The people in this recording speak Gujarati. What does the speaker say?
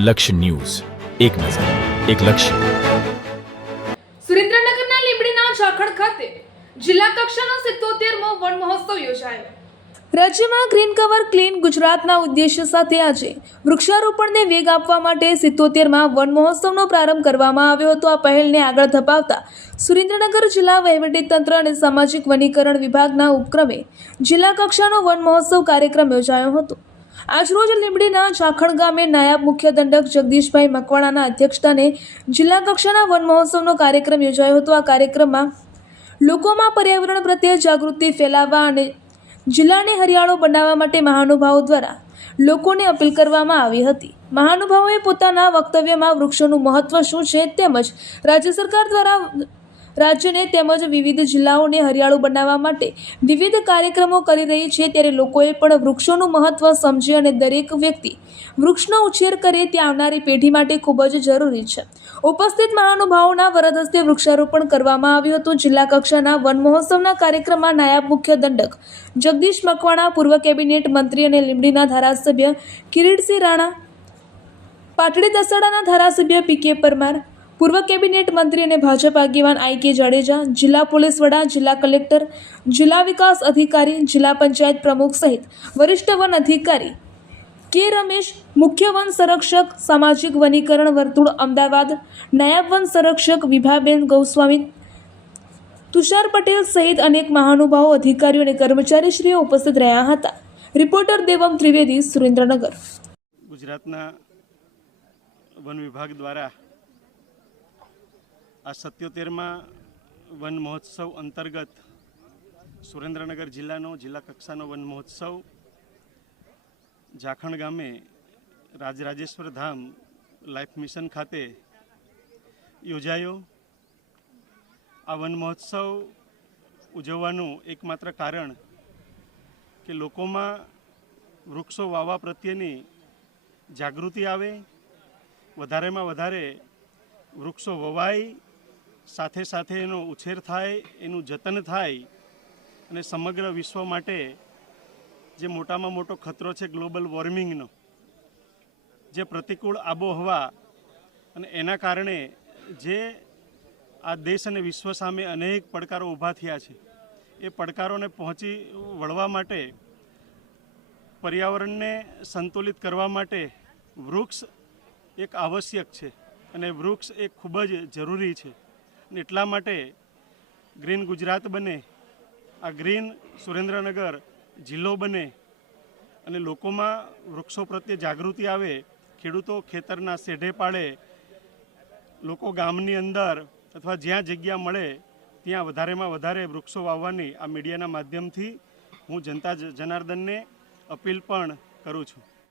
લક્ષ્ય ન્યૂઝ, એક નજર, એક લક્ષ્ય. સુરેન્દ્રનગરના લીંબડીના ઝાખડ ખાતે જિલ્લા કક્ષાનો 77મો વન મહોત્સવ યોજાયો. રાજ્યમાં ગ્રીન કવર ક્લીન ગુજરાતના ઉદ્દેશ્ય સાથે આજે વૃક્ષારોપણને વેગ આપવા માટે 77મા વન મહોત્સવનો પ્રારંભ કરવામાં આવ્યો હતો. આ પહેલને આગળ ધપાવતા સુરેન્દ્રનગર જિલ્લા વહીવટીતંત્ર અને સામાજિક વનીકરણ વિભાગના ઉપક્રમે જિલ્લા કક્ષાનો વન મહોત્સવ કાર્યક્રમ યોજાયો હતો. આજરોજ લીંબડીના ઝાખડ ગામે નાયબ મુખ્ય દંડક જગદીશભાઈ મકવાણાના અધ્યક્ષસ્થાને જિલ્લા કક્ષાના વન મહોત્સવનો કાર્યક્રમ યોજાયો હતો. આ કાર્યક્રમમાં લોકોમાં પર્યાવરણ પ્રત્યે જાગૃતિ ફેલાવવા અને જિલ્લાને હરિયાળો બનાવવા માટે મહાનુભાવો દ્વારા લોકોને અપીલ કરવામાં આવી હતી. મહાનુભાવોએ પોતાના વક્તવ્યમાં વૃક્ષોનું મહત્વ શું છે તેમજ રાજ્ય સરકાર દ્વારા રાજ્યને તેમજ વિવિધ જિલ્લાઓને હરિયાળું બનાવવા માટે વિવિધ કાર્યક્રમો કરી રહી છે, ત્યારે લોકોએ પણ વૃક્ષોનું મહત્વ સમજે અને દરેક વ્યક્તિ વૃક્ષનો ઉછેર કરે તે આવનારી પેઢી માટે ખૂબ જ જરૂરી છે. ઉપસ્થિત મહાનુભાવોના વરદ હસ્તે વૃક્ષારોપણ કરવામાં આવ્યું હતું. જિલ્લા કક્ષાના વન મહોત્સવના કાર્યક્રમમાં નાયબ મુખ્ય દંડક જગદીશ મકવાણા, પૂર્વ કેબિનેટ મંત્રી અને લીંબડીના ધારાસભ્ય કિરીટસિંહ રાણા, પાટડી દસાડાના ધારાસભ્ય પી.કે. પરમાર, પૂર્વ કેબિનેટ મંત્રી અને ભાજપ આગેવાન આઈ.કે. જાડેજા, જિલ્લા પોલીસ વડા, જિલ્લા કલેક્ટર, જિલ્લા વિકાસ અધિકારી, જિલ્લા પંચાયત પ્રમુખ સહિત વરિષ્ઠ વન અધિકારી કે. રમેશ, મુખ્ય વન સંરક્ષક, સામાજિક વનીકરણ વર્તુળ અમદાવાદ, નાયબ વન સંરક્ષક વિભાબેન ગોસ્વામી, તુષાર પટેલ સહિત અનેક મહાનુભાવો, અધિકારીઓ અને કર્મચારીશ્રીઓ ઉપસ્થિત રહ્યા હતા. રિપોર્ટર દેવમ ત્રિવેદી, સુરેન્દ્રનગર. ગુજરાતના વન વિભાગ દ્વારા આ 77મા વન મહોત્સવ અંતર્ગત સુરેન્દ્રનગર જિલ્લાનો જિલ્લા કક્ષાનો વન મહોત્સવ ઝાખડ ગામે રાજરાજેશ્વર ધામ લાઈફ મિશન ખાતે યોજાયો. આ વન મહોત્સવ ઉજવવાનું એકમાત્ર કારણ કે લોકોમાં વૃક્ષો વાવવા પ્રત્યેની જાગૃતિ આવે, વધારેમાં વધારે વૃક્ષો વવાય, સાથે સાથે એનો ઉછેર થાય, એનું જતન થાય અને સમગ્ર વિશ્વ માટે જે મોટામાં મોટો ખતરો છે ગ્લોબલ વોર્મિંગનો, જે પ્રતિકૂળ આબોહવા અને એના કારણે જે આ દેશ અને વિશ્વ સામે અનેક પડકારો ઊભા થયા છે, એ પડકારોને પહોંચી વળવા માટે, પર્યાવરણને સંતુલિત કરવા માટે વૃક્ષ એક આવશ્યક છે અને વૃક્ષ એક ખૂબ જ જરૂરી છે. અને એટલા માટે ગ્રીન ગુજરાત બને, આ ગ્રીન સુરેન્દ્રનગર જિલ્લો બને અને લોકોમાં વૃક્ષો પ્રત્યે જાગૃતિ આવે, ખેડૂતો ખેતરના શેઢે પાડે, લોકો ગામની અંદર અથવા જ્યાં જગ્યા મળે ત્યાં વધારેમાં વધારે વૃક્ષો વાવવાની આ મીડિયાના માધ્યમથી હું જનતા જનાર્દનને અપીલ પણ કરું છું.